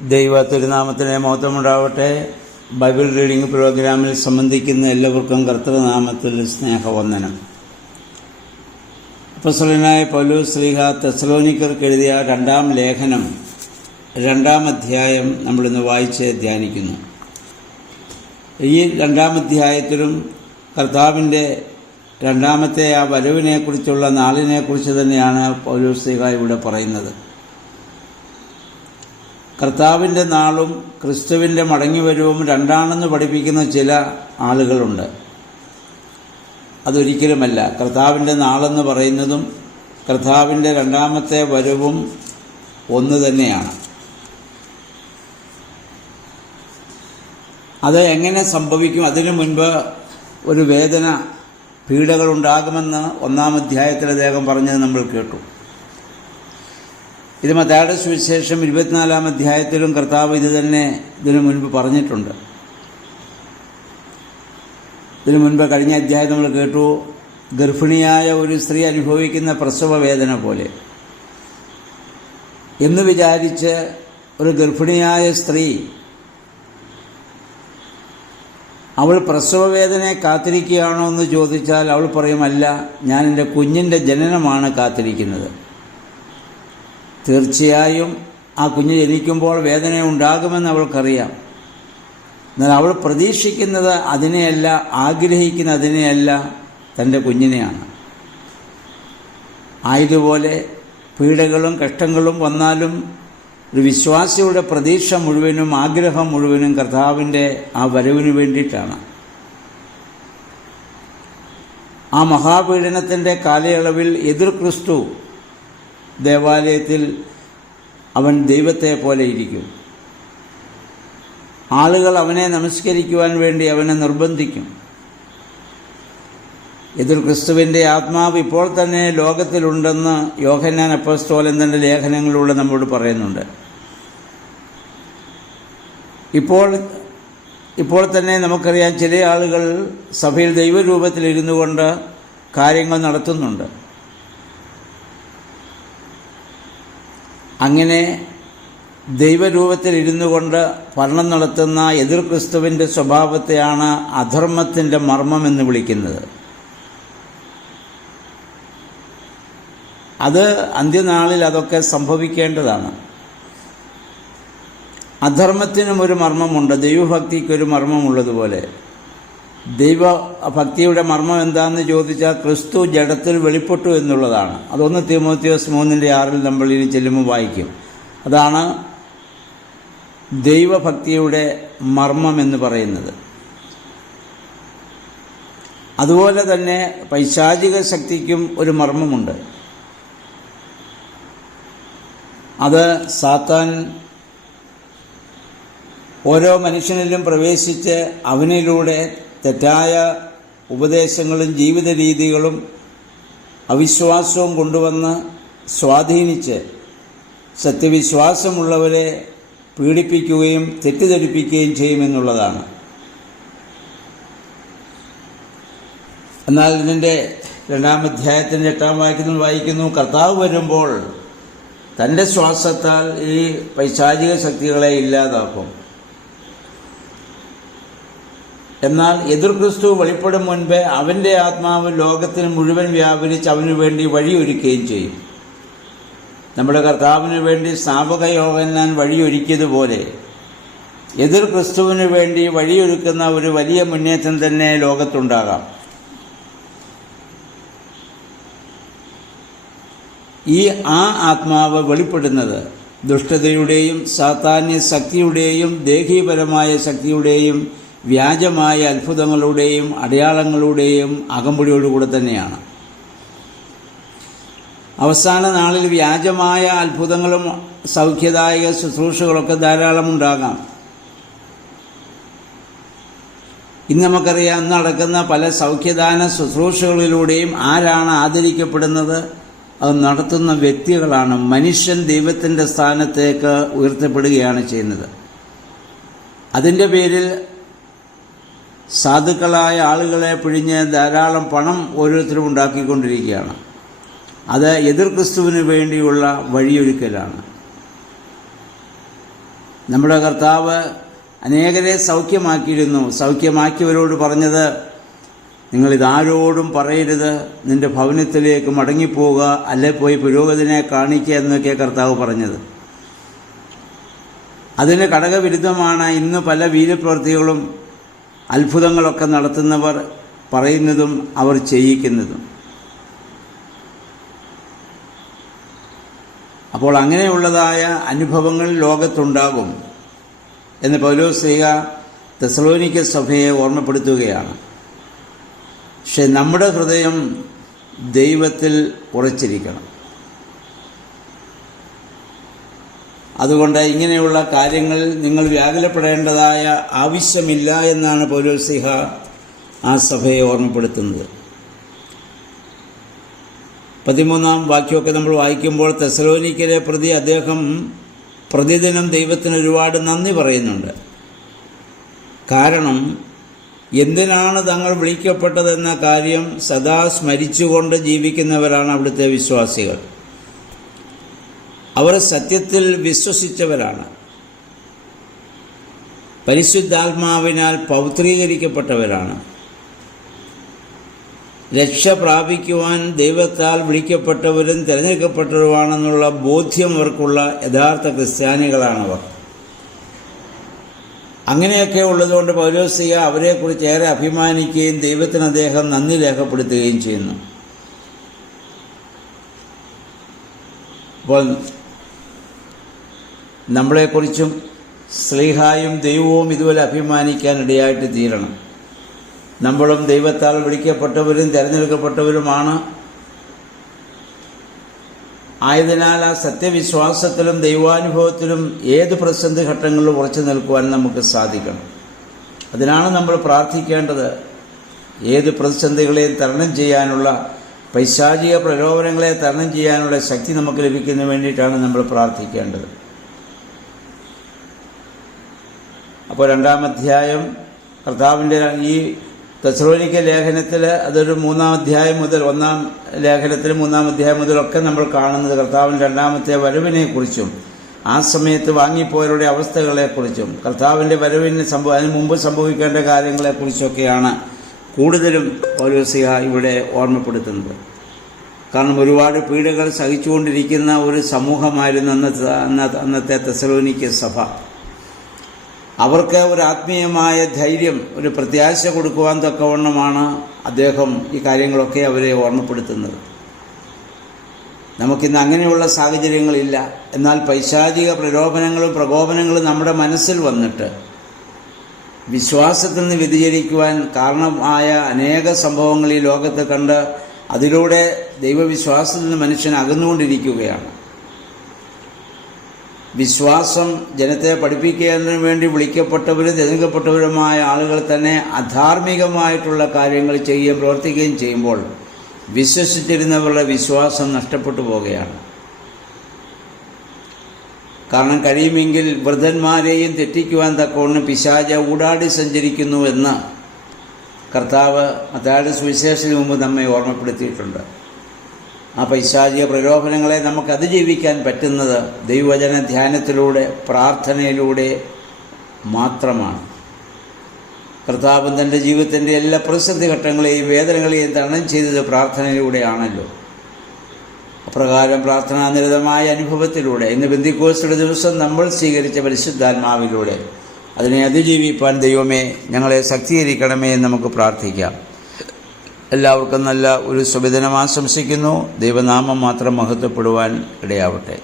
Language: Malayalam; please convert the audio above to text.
ദൈവ തിരുനാമത്തിന് മഹത്വമുണ്ടാവട്ടെ. ബൈബിൾ റീഡിംഗ് പ്രോഗ്രാമിൽ സംബന്ധിക്കുന്ന എല്ലാവർക്കും കർത്തൃനാമത്തിൽ സ്നേഹവന്ദനം. അപ്പോസ്തലനായ പൗലോസ് ശ്ലീഹ തെസ്സലോനിക്കർക്ക് എഴുതിയ 2-ാം ലേഖനം 2-ാം അധ്യായം നമ്മളിന്ന് വായിച്ച് ധ്യാനിക്കുന്നു. ഈ 2-ാം അധ്യായത്തിലും കർത്താവിൻ്റെ രണ്ടാമത്തെ ആ വരവിനെക്കുറിച്ചുള്ള നാളിനെക്കുറിച്ച് തന്നെയാണ് പൗലോസ് ശ്ലീഹ ഇവിടെ പറയുന്നത്. കർത്താവിൻ്റെ നാളും ക്രിസ്തുവിൻ്റെ മടങ്ങിവരവും രണ്ടാണെന്ന് പഠിപ്പിക്കുന്ന ചില ആളുകളുണ്ട്. അതൊരിക്കലുമല്ല. കർത്താവിൻ്റെ നാളെന്ന് പറയുന്നതും കർത്താവിൻ്റെ രണ്ടാമത്തെ വരവും ഒന്ന് തന്നെയാണ്. അത് എങ്ങനെ സംഭവിക്കും? അതിനു മുൻപ് ഒരു വേദന, പീഡകളുണ്ടാകുമെന്ന് 1-ാം അധ്യായത്തിൽ അദ്ദേഹം പറഞ്ഞത് നമ്മൾ കേട്ടു. ഇത് മത്തായിയുടെ സുവിശേഷം 24-ാം അധ്യായത്തിലും കർത്താവ് ഇതിനു മുൻപ് പറഞ്ഞിട്ടുണ്ട്. ഇതിനു മുൻപ് കഴിഞ്ഞ അധ്യായം നമ്മൾ കേട്ടു, ഗർഭിണിയായ ഒരു സ്ത്രീ അനുഭവിക്കുന്ന പ്രസവ വേദന പോലെ എന്ന് വിചാരിച്ച് ഒരു ഗർഭിണിയായ സ്ത്രീ അവൾ പ്രസവവേദനയെ കാത്തിരിക്കുകയാണോ എന്ന് ചോദിച്ചാൽ അവൾ പറയുമല്ല, ഞാൻ എൻ്റെ കുഞ്ഞിൻ്റെ ജനനമാണ് കാത്തിരിക്കുന്നത്. തീർച്ചയായും ആ കുഞ്ഞ് ജനിക്കുമ്പോൾ വേദന ഉണ്ടാകുമെന്ന് അവൾക്കറിയാം. എന്നാൽ അവൾ പ്രതീക്ഷിക്കുന്നത് അതിനെയല്ല, ആഗ്രഹിക്കുന്ന അതിനെയല്ല, തൻ്റെ കുഞ്ഞിനെയാണ്. ആയതുപോലെ പീഡകളും കഷ്ടങ്ങളും വന്നാലും ഒരു വിശ്വാസിയുടെ പ്രതീക്ഷ മുഴുവനും, ആഗ്രഹം മുഴുവനും കർത്താവിൻ്റെ ആ വരവിന് വേണ്ടിയിട്ടാണ്. ആ മഹാപീഡനത്തിൻ്റെ കാലയളവിൽ എതിർ ക്രിസ്തു ദേവാലയത്തിൽ അവൻ ദൈവത്തെ പോലെ ഇരിക്കും. ആളുകൾ അവനെ നമസ്കരിക്കുവാൻ വേണ്ടി അവനെ നിർബന്ധിക്കും. എതിർ ക്രിസ്തുവിൻ്റെ ആത്മാവ് ഇപ്പോൾ തന്നെ ലോകത്തിലുണ്ടെന്ന് യോഹന്നാൻ അപ്പോസ്തലൻ തൻ്റെ ലേഖനങ്ങളിലൂടെ നമ്മോട് പറയുന്നുണ്ട്. ഇപ്പോൾ തന്നെ നമുക്കറിയാം, ചില ആളുകൾ സഭയിൽ ദൈവരൂപത്തിലിരുന്നു കൊണ്ട് കാര്യങ്ങൾ നടത്തുന്നുണ്ട്. അങ്ങനെ ദൈവരൂപത്തിലിരുന്നു കൊണ്ട് ഭരണം നടത്തുന്ന എതിർ ക്രിസ്തുവിൻ്റെ സ്വഭാവത്തെയാണ് അധർമ്മത്തിൻ്റെ മർമ്മം എന്ന് വിളിക്കുന്നത്. അത് അന്ത്യനാളിൽ അതൊക്കെ സംഭവിക്കേണ്ടതാണ്. അധർമ്മത്തിനും ഒരു മർമ്മമുണ്ട്, ദൈവഭക്തിക്കൊരു മർമ്മമുള്ളതുപോലെ. ദൈവഭക്തിയുടെ മർമ്മം എന്താണെന്ന് ചോദിച്ചാൽ ക്രിസ്തു ജഡത്തിൽ വെളിപ്പെട്ടു എന്നുള്ളതാണ്. അതൊന്ന് തീമോഥെയോസ് 3:6 നമ്മൾ ഇനി ചെല്ലുമ്പോൾ വായിക്കും. അതാണ് ദൈവഭക്തിയുടെ മർമ്മം എന്ന് പറയുന്നത്. അതുപോലെ തന്നെ പൈശാചിക ശക്തിക്കും ഒരു മർമ്മമുണ്ട്. അത് സാത്താൻ ഓരോ മനുഷ്യനിലും പ്രവേശിച്ച് അവനിലൂടെ തെറ്റായ ഉപദേശങ്ങളും ജീവിത രീതികളും അവിശ്വാസവും കൊണ്ടുവന്ന് സ്വാധീനിച്ച് സത്യവിശ്വാസമുള്ളവരെ പീഡിപ്പിക്കുകയും തെറ്റിദ്ധരിപ്പിക്കുകയും ചെയ്യുമെന്നുള്ളതാണ്. എന്നാൽ ഇതിൻ്റെ 2-ാം അധ്യായത്തിൻ്റെ 8-ാം വാക്യത്തിൽ വായിക്കുന്നു, കർത്താവ് വരുമ്പോൾ തൻ്റെ ശ്വാസത്താൽ ഈ പൈശാചിക ശക്തികളെ ഇല്ലാതാക്കും. എന്നാൽ എതിർ ക്രിസ്തു വെളിപ്പെടും മുൻപേ അവൻ്റെ ആത്മാവ് ലോകത്തിന് മുഴുവൻ വ്യാപരിച്ച് അവന് വേണ്ടി വഴിയൊരുക്കുകയും ചെയ്യും. നമ്മുടെ കർത്താവിന് വേണ്ടി സ്നാപക യോഹന്നാൻ വഴിയൊരുക്കിയതുപോലെ എതിർ ക്രിസ്തുവിന് വേണ്ടി വഴിയൊരുക്കുന്ന ഒരു വലിയ മുന്നേറ്റം തന്നെ ലോകത്തുണ്ടാകാം. ആ ആത്മാവ് വെളിപ്പെടുന്നത് ദുഷ്ടതയുടെയും സാത്താന്യ ശക്തിയുടെയും ദേഹീപരമായ ശക്തിയുടെയും വ്യാജമായ അത്ഭുതങ്ങളുടെയും അടയാളങ്ങളുടെയും അകമ്പടിയോടുകൂടെ തന്നെയാണ്. അവസാന നാളിൽ വ്യാജമായ അത്ഭുതങ്ങളും സൗഖ്യദായക ശുശ്രൂഷകളൊക്കെ ധാരാളം ഉണ്ടാകാം. ഇന്ന് നമുക്കറിയാം, ഇന്ന് നടക്കുന്ന പല സൗഖ്യദാന ശുശ്രൂഷകളിലൂടെയും ആരാണ് ആദരിക്കപ്പെടുന്നത്? അത് നടത്തുന്ന വ്യക്തികളാണ്. മനുഷ്യൻ ദൈവത്തിൻ്റെ സ്ഥാനത്തേക്ക് ഉയർത്തപ്പെടുകയാണ് ചെയ്യുന്നത്. അതിൻ്റെ പേരിൽ സാധുക്കളായ ആളുകളെ പിഴിഞ്ഞ് ധാരാളം പണം ഓരോരുത്തരും ഉണ്ടാക്കിക്കൊണ്ടിരിക്കുകയാണ്. അത് എതിർ ക്രിസ്തുവിന് വേണ്ടിയുള്ള വഴിയൊരുക്കലാണ്. നമ്മുടെ കർത്താവ് അനേകരെ സൗഖ്യമാക്കിയിരുന്നു. സൗഖ്യമാക്കിയവരോട് പറഞ്ഞത്, നിങ്ങളിതാരോടും പറയരുത്, നിന്റെ ഭവനത്തിലേക്ക് മടങ്ങിപ്പോവുക, അല്ലെ പോയി പുരോഹിതനെ കാണിക്കുക എന്നൊക്കെ കർത്താവ് പറഞ്ഞത്. അതിന് ഘടകവിരുദ്ധമാണ് ഇന്ന് പല വീര്യപ്രവൃത്തികളും അത്ഭുതങ്ങളൊക്കെ നടത്തുന്നവർ പറയുന്നതും അവർ ചെയ്യിക്കുന്നതും. അപ്പോൾ അങ്ങനെയുള്ളതായ അനുഭവങ്ങൾ ലോകത്തുണ്ടാകും എന്ന് പൗലോസ്ലീഹ തെസ്സലോനിക്ക സഭയെ ഓർമ്മപ്പെടുത്തുകയാണ്. പക്ഷെ നമ്മുടെ ഹൃദയം ദൈവത്തിൽ ഉറച്ചിരിക്കണം. അതുകൊണ്ട് ഇങ്ങനെയുള്ള കാര്യങ്ങളിൽ നിങ്ങൾ വ്യാകുലപ്പെടേണ്ടതായ ആവശ്യമില്ല എന്നാണ് പൗലോസ്ലീഹ ആ സഭയെ ഓർമ്മപ്പെടുത്തുന്നത്. 13-ാം വാക്യമൊക്കെ നമ്മൾ വായിക്കുമ്പോൾ തെസ്സലോനിക്കരെ പ്രതി അദ്ദേഹം പ്രതിദിനം ദൈവത്തിന് ഒരുപാട് നന്ദി പറയുന്നുണ്ട്. കാരണം എന്തിനാണ് തങ്ങൾ വിളിക്കപ്പെട്ടതെന്ന കാര്യം സദാ സ്മരിച്ചുകൊണ്ട് ജീവിക്കുന്നവരാണ് അവിടുത്തെ വിശ്വാസികൾ. അവർ സത്യത്തിൽ വിശ്വസിച്ചവരാണ്. പരിശുദ്ധാത്മാവിനാൽ പൗത്രീകരിക്കപ്പെട്ടവരാണ്. രക്ഷ പ്രാപിക്കുവാൻ ദൈവത്താൽ വിളിക്കപ്പെട്ടവരും തിരഞ്ഞെടുക്കപ്പെട്ടവരുമാണെന്നുള്ള ബോധ്യം അവർക്കുള്ള യഥാർത്ഥ ക്രിസ്ത്യാനികളാണവർ. അങ്ങനെയൊക്കെ ഉള്ളതുകൊണ്ട് പൗലോസ്ലീഹ അവരെക്കുറിച്ച് ഏറെ അഭിമാനിക്കുകയും ദൈവത്തിന് അദ്ദേഹം നന്ദി രേഖപ്പെടുത്തുകയും ചെയ്യുന്നു. അപ്പോൾ നമ്മളെക്കുറിച്ചും സ്ലീഹായും ദൈവവും ഇതുപോലെ അഭിമാനിക്കാനിടയായിട്ട് തീരണം. നമ്മളും ദൈവത്താൽ വിളിക്കപ്പെട്ടവരും തിരഞ്ഞെടുക്കപ്പെട്ടവരുമാണ്. ആയതിനാൽ ആ സത്യവിശ്വാസത്തിലും ദൈവാനുഭവത്തിലും ഏത് പ്രതിസന്ധി ഘട്ടങ്ങളിലും ഉറച്ചു നിൽക്കുവാൻ നമുക്ക് സാധിക്കണം. അതിനാണ് നമ്മൾ പ്രാർത്ഥിക്കേണ്ടത്. ഏത് പ്രതിസന്ധികളെയും തരണം ചെയ്യാനുള്ള, പൈശാചിക പ്രലോഭനങ്ങളെ തരണം ചെയ്യാനുള്ള ശക്തി നമുക്ക് ലഭിക്കുന്നതിന് വേണ്ടിയിട്ടാണ് നമ്മൾ പ്രാർത്ഥിക്കേണ്ടത്. അപ്പോൾ 2-ാം അധ്യായം കർത്താവിൻ്റെ ഈ തെസ്സലോനിക്ക ലേഖനത്തിൽ അതൊരു 3-ാം അധ്യായം മുതൽ 1-ാം ലേഖനത്തിൽ 3-ാം അധ്യായം മുതലൊക്കെ നമ്മൾ കാണുന്നത് കർത്താവിൻ്റെ 2-ാമത്തെ വരവിനെക്കുറിച്ചും ആ സമയത്ത് വാങ്ങിപ്പോയവരുടെ അവസ്ഥകളെക്കുറിച്ചും കർത്താവിൻ്റെ വരവിന് അതിന് മുമ്പ് സംഭവിക്കേണ്ട കാര്യങ്ങളെക്കുറിച്ചൊക്കെയാണ് കൂടുതലും പൗലോസ്ലീഹ ഇവിടെ ഓർമ്മപ്പെടുത്തുന്നത്. കാരണം ഒരുപാട് പീഡകൾ സഹിച്ചുകൊണ്ടിരിക്കുന്ന ഒരു സമൂഹമായിരുന്നു അന്നത്തെ തെസ്സലോനിക്ക സഭ. അവർക്ക് ഒരു ആത്മീയമായ ധൈര്യം, ഒരു പ്രത്യാശ കൊടുക്കുവാൻ തക്കവണ്ണമാണ് അദ്ദേഹം ഈ കാര്യങ്ങളൊക്കെ അവരെ ഓർമ്മപ്പെടുത്തുന്നത്. നമുക്കിന്ന് അങ്ങനെയുള്ള സാഹചര്യങ്ങളില്ല. എന്നാൽ പൈശാചിക പ്രലോഭനങ്ങളും പ്രകോപനങ്ങളും നമ്മുടെ മനസ്സിൽ വന്നിട്ട് വിശ്വാസത്തിൽ നിന്ന് വ്യതിചലിക്കുവാൻ കാരണമായ അനേക സംഭവങ്ങൾ ഈ ലോകത്ത് കണ്ട് അതിലൂടെ ദൈവവിശ്വാസത്തിൽ നിന്ന് മനുഷ്യൻ അകന്നുകൊണ്ടിരിക്കുകയാണ്. വിശ്വാസം ജനത്തെ പഠിപ്പിക്കുന്നതിന് വേണ്ടി വിളിക്കപ്പെട്ടവരും തിരഞ്ഞെടുക്കപ്പെട്ടവരുമായ ആളുകൾ തന്നെ അധാർമികമായിട്ടുള്ള കാര്യങ്ങൾ ചെയ്യുകയും പ്രവർത്തിക്കുകയും ചെയ്യുമ്പോൾ വിശ്വസിച്ചിരുന്നവരുടെ വിശ്വാസം നഷ്ടപ്പെട്ടു പോവുകയാണ്. കാരണം കഴിയുമെങ്കിൽ വൃദ്ധന്മാരെയും തെറ്റിക്കുവാൻ തക്കവണ്ണം പിശാച് ഊടാടി സഞ്ചരിക്കുന്നു എന്ന് കർത്താവ് മത്തായിയുടെ സുവിശേഷത്തിന് മുമ്പ് നമ്മെ ഓർമ്മപ്പെടുത്തിയിട്ടുണ്ട്. ആ പൈശാചിക പ്രലോഭനങ്ങളെ നമുക്ക് അതിജീവിക്കാൻ പറ്റുന്നത് ദൈവവചന ധ്യാനത്തിലൂടെ, പ്രാർത്ഥനയിലൂടെ മാത്രമാണ്. കർത്താവ് തൻ്റെ ജീവിതത്തിൻ്റെ എല്ലാ പ്രതിസന്ധി ഘട്ടങ്ങളെയും വേദനകളെയും തരണം ചെയ്തത് പ്രാർത്ഥനയിലൂടെയാണല്ലോ. അപ്രകാരം പ്രാർത്ഥനാനിരതമായ അനുഭവത്തിലൂടെ ഇന്ന് പെന്തക്കോസ്തുടെ ദിവസം നമ്മൾ സ്വീകരിച്ച പരിശുദ്ധാത്മാവിലൂടെ അതിനെ അതിജീവിപ്പാൻ ദൈവമേ ഞങ്ങളെ ശക്തീകരിക്കണമേ എന്ന് നമുക്ക് പ്രാർത്ഥിക്കാം. എല്ലാവർക്കും നല്ല ഒരു ശുഭദിനം ആശംസിക്കുന്നു. ദൈവനാമം മാത്രം മഹത്വപ്പെടുവാൻ ഇടയാവട്ടെ.